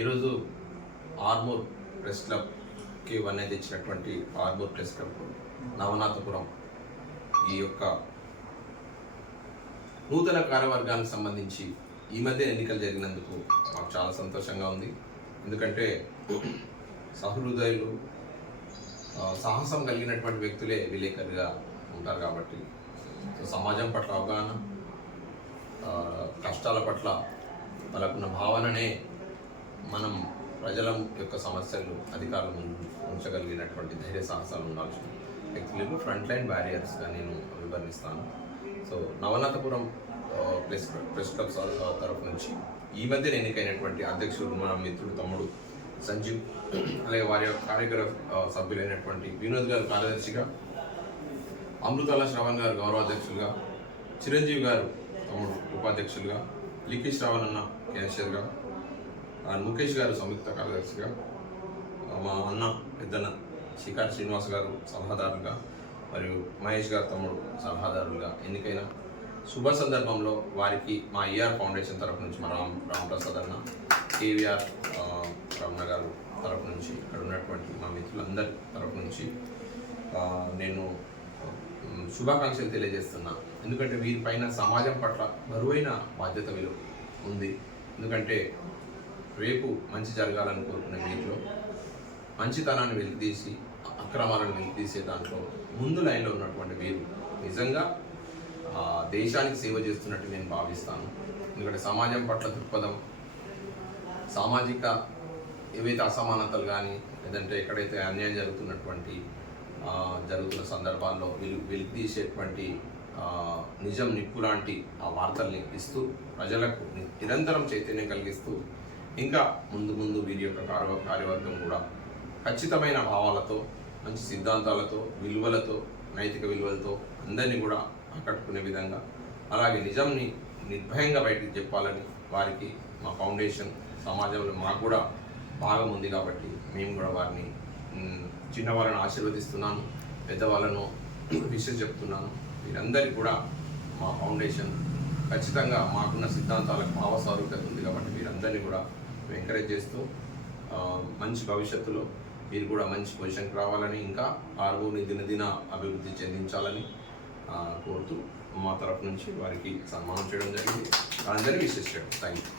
ఈరోజు ఆర్మూర్ ప్రెస్ క్లబ్కి వన్నె తెచ్చినటువంటి ఆర్మూర్ ప్రెస్ క్లబ్ నవనాథపురం ఈ యొక్క నూతన కార్యవర్గానికి సంబంధించి ఈ మధ్య ఎన్నికలు జరిగినందుకు మాకు చాలా సంతోషంగా ఉంది. ఎందుకంటే సహృదయులు సాహసం కలిగినటువంటి వ్యక్తులే విలేకరుగా ఉంటారు కాబట్టి సమాజం పట్ల అవగాహన, కష్టాల పట్ల వాళ్ళకున్న భావననే మనం ప్రజల యొక్క సమస్యలు అధికారుల ముందు ఉంచగలిగినటువంటి ధైర్య సాహసాలు ఉండాల్సిన వ్యక్తులు ఫ్రంట్ లైన్ బ్యారియర్స్గా నేను వివరిస్తాను. సో నవనాథపురం ప్రెస్ క్లబ్ తరఫు నుంచి ఈ మధ్య ఎన్నికైనటువంటి అధ్యక్షుడు మన మిత్రుడు తమ్ముడు సంజీవ్, అలాగే వారి యొక్క కార్యక్రమ సభ్యులైనటువంటి వినోద్ గారు కార్యదర్శిగా, అమృతాల శ్రవణ్ గారు గౌరవాధ్యక్షులుగా, చిరంజీవి గారు తమ్ముడు ఉపాధ్యక్షులుగా, లిఖి శ్రవణ్ అన్న క్యాషియర్గా, ముఖేష్ గారు సంయుక్త కార్యదర్శిగా, మా అన్న పెద్దన్న శిఖర్ శ్రీనివాస్ గారు సలహాదారులుగా, మరియు మహేష్ గారు తమ్ముడు సలహాదారులుగా ఎన్నికైన శుభ సందర్భంలో వారికి మా ఈఆర్ ఫౌండేషన్ తరఫు నుంచి మా రామప్రసాద్ అన్న, కేవీఆర్ రమణ గారు తరఫు నుంచి, ఇక్కడ ఉన్నటువంటి మా మిత్రులందరి తరఫు నుంచి నేను శుభాకాంక్షలు తెలియజేస్తున్నా. ఎందుకంటే వీరిపైన సమాజం పట్ల బరువైన బాధ్యత ఉంది. ఎందుకంటే రేపు మంచి జరగాలని కోరుకునే వీటిలో మంచితనాన్ని వెలికితీసి అక్రమాలను వెలికితీసే దాంట్లో ముందు లైన్లో ఉన్నటువంటి వీరు నిజంగా దేశానికి సేవ చేస్తున్నట్టు నేను భావిస్తాను. ఎందుకంటే సమాజం పట్ల దృక్పథం, సామాజిక ఏవైతే అసమానతలు కానీ లేదంటే ఎక్కడైతే అన్యాయం జరుగుతున్న సందర్భాల్లో వెలికితీసేటువంటి నిజం నిప్పు లాంటి ఆ వార్తల్ని ఇస్తూ ప్రజలకు నిరంతరం చైతన్యం కలిగిస్తూ ఇంకా ముందు వీరి యొక్క కార్యవర్గం కూడా ఖచ్చితమైన భావాలతో, మంచి సిద్ధాంతాలతో, విలువలతో, నైతిక విలువలతో అందరినీ కూడా ఆకట్టుకునే విధంగా, అలాగే నిజంని నిర్భయంగా బయటికి చెప్పాలని వారికి మా ఫౌండేషన్ సమాజంలో మాకు కూడా భాగం ఉంది కాబట్టి మేము కూడా వారిని చిన్నవాళ్ళను ఆశీర్వదిస్తున్నాను, పెద్దవాళ్ళను విషయం చెప్తున్నాను. వీరందరికీ కూడా మా ఫౌండేషన్ ఖచ్చితంగా మాకున్న సిద్ధాంతాలకు భావస్వరూపత ఉంది కాబట్టి వీరందరినీ కూడా ఎంకరేజ్ చేస్తూ మంచి భవిష్యత్తులో మీరు కూడా మంచి పొజిషన్కి రావాలని, ఇంకా ఆర్మూర్ని దినదిన అభివృద్ధి చెందించాలని కోరుతూ మా తరఫు నుంచి వారికి సన్మానం చేయడం జరిగింది. అందరికీ విశేషం. Thank you.